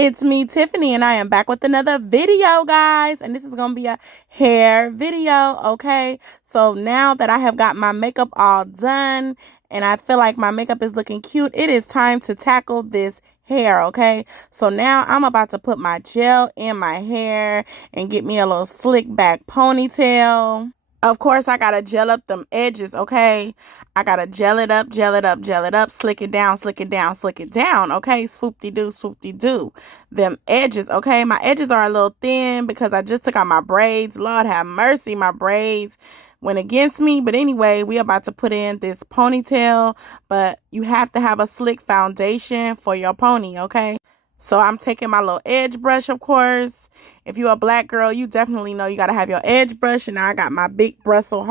It's me, Tiffany, and I am back with another video, guys. And this is going to be a hair video, okay? So now that I have got my makeup all done and I feel like my makeup is looking cute, it is time to tackle this hair, okay? So now I'm about to put my gel in my hair and get me a little slick back ponytail. Of course, I gotta gel up them edges, okay? I gotta gel it up, gel it up, gel it up, slick it down, slick it down, slick it down, okay? Swoop-de-doo, swoop-de-doo. Them edges, okay? My edges are a little thin because I just took out my braids. Lord have mercy, my braids went against me. But anyway, we about to put in this ponytail, but you have to have a slick foundation for your pony, okay? So I'm taking my little edge brush, of course. If you're a black girl, you definitely know you got to have your edge brush. And now I got my big bristle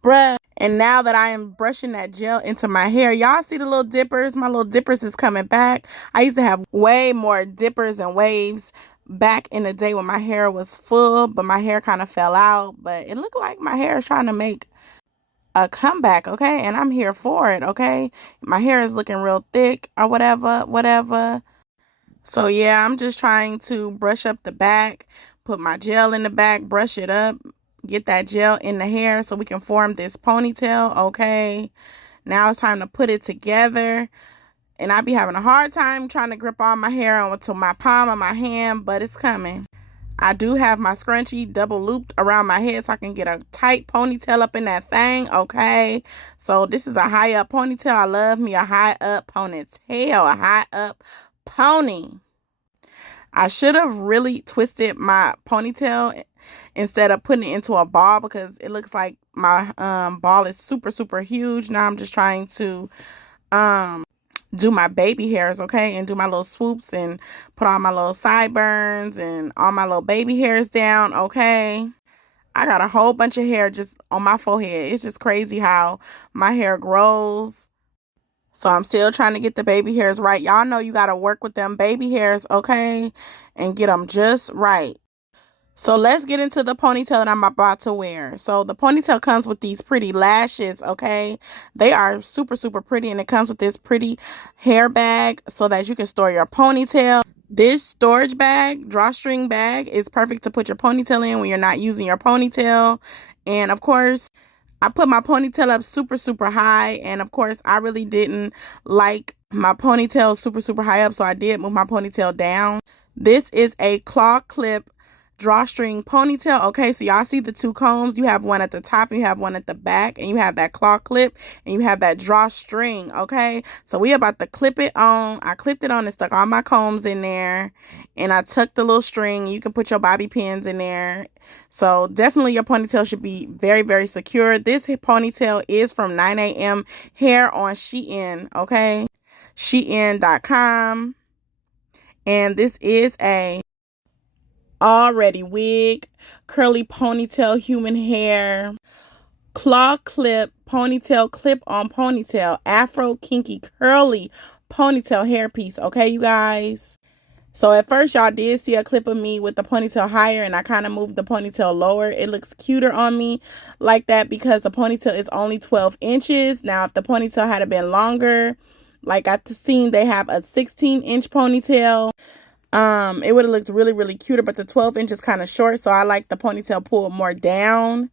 brush. And now that I am brushing that gel into my hair, y'all see the little dippers? My little dippers is coming back. I used to have way more dippers and waves back in the day when my hair was full, but my hair kind of fell out. But it looked like my hair is trying to make a comeback, okay? And I'm here for it, okay? My hair is looking real thick or whatever. So yeah, I'm just trying to brush up the back, put my gel in the back, brush it up, get that gel in the hair so we can form this ponytail, okay? Now it's time to put it together. And I be having a hard time trying to grip all my hair onto my palm of my hand, but it's coming. I do have my scrunchie double looped around my head so I can get a tight ponytail up in that thing, okay? So this is a high up ponytail. I love me a high up ponytail, a high up pony. I should have really twisted my ponytail instead of putting it into a ball because it looks like my ball is super huge. Now I'm just trying to do my baby hairs, okay, and do my little swoops and put all my little sideburns and all my little baby hairs down, okay? I got a whole bunch of hair just on my forehead. It's just crazy how my hair grows. So I'm still trying to get the baby hairs right. Y'all know you got to work with them baby hairs, okay, and get them just right. So let's get into the ponytail that I'm about to wear. So the ponytail comes with these pretty lashes, okay? They are super pretty, and it comes with this pretty hair bag so that you can store your ponytail. This storage bag, drawstring bag, is perfect to put your ponytail in when you're not using your ponytail. And of course, I put my ponytail up super high, and of course, I really didn't like my ponytail super high up, so I did move my ponytail down. This is a claw clip drawstring ponytail, okay? So y'all see the two combs. You have one at the top and you have one at the back, and you have that claw clip and you have that drawstring, okay? So we about to clip it on. I clipped it on and stuck all my combs in there, and I tucked the little string. You can put your bobby pins in there. So definitely your ponytail should be very secure. This ponytail is from 9AM hair on SHEIN, okay? SHEIN.com. And this is a already wig, curly ponytail, human hair, claw clip, ponytail, clip on ponytail, afro kinky curly ponytail hairpiece, okay, you guys? So at first y'all did see a clip of me with the ponytail higher, and I kind of moved the ponytail lower. It looks cuter on me like that because the ponytail is only 12 inches. Now if the ponytail had been longer, like at the scene they have a 16-inch ponytail, it would have looked really cuter, but the 12 inch is kind of short, so I like the ponytail pulled more down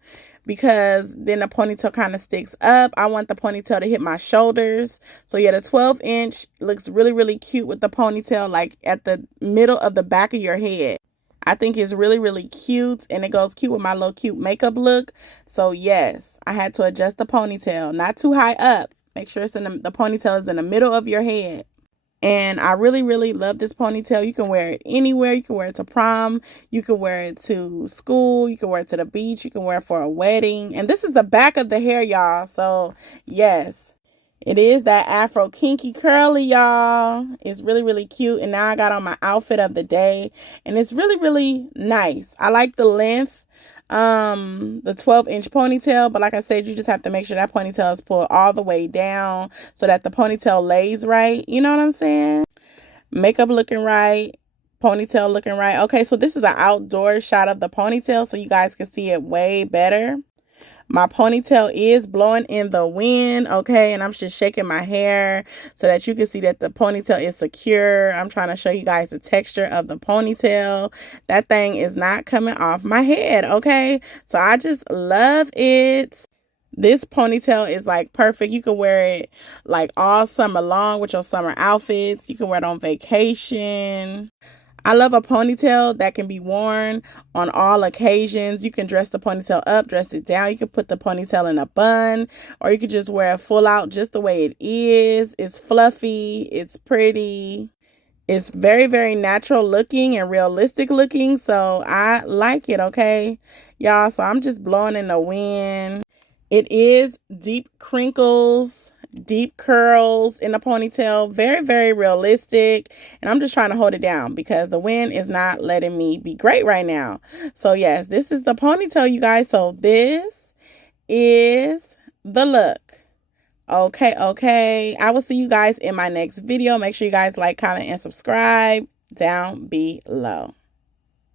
because then the ponytail kind of sticks up. I want the ponytail to hit my shoulders. So yeah, the 12 inch looks really cute with the ponytail like at the middle of the back of your head. I think it's really cute, and it goes cute with my little cute makeup look. So yes, I had to adjust the ponytail, not too high up. Make sure it's in the ponytail is in the middle of your head. And I really love this ponytail. You can wear it anywhere. You can wear it to prom. You can wear it to school. You can wear it to the beach. You can wear it for a wedding. And this is the back of the hair, y'all. So, yes, it is that Afro Kinky Curly, y'all. It's really cute. And now I got on my outfit of the day. And it's really nice. I like the length. The 12-inch ponytail, but like I said, you just have to make sure that ponytail is pulled all the way down so that the ponytail lays right. You know what I'm saying? Makeup looking right, ponytail looking right. Okay, so this is an outdoor shot of the ponytail so you guys can see it way better. My ponytail is blowing in the wind, okay? And I'm just shaking my hair so that you can see that the ponytail is secure. I'm trying to show you guys the texture of the ponytail. That thing is not coming off my head, okay? So I just love it. This ponytail is like perfect. You can wear it like all summer long with your summer outfits. You can wear it on vacation. I love a ponytail that can be worn on all occasions. You can dress the ponytail up, dress it down. You can put the ponytail in a bun, or you could just wear it full out just the way it is. It's fluffy. It's pretty. It's very, very natural looking and realistic looking. So I like it, okay, y'all? So I'm just blowing in the wind. It is deep crinkles, deep curls in the ponytail. Very, very realistic. And I'm just trying to hold it down because the wind is not letting me be great right now. So yes, this is the ponytail, you guys. So this is the look. Okay. I will see you guys in my next video. Make sure you guys like, comment, and subscribe down below.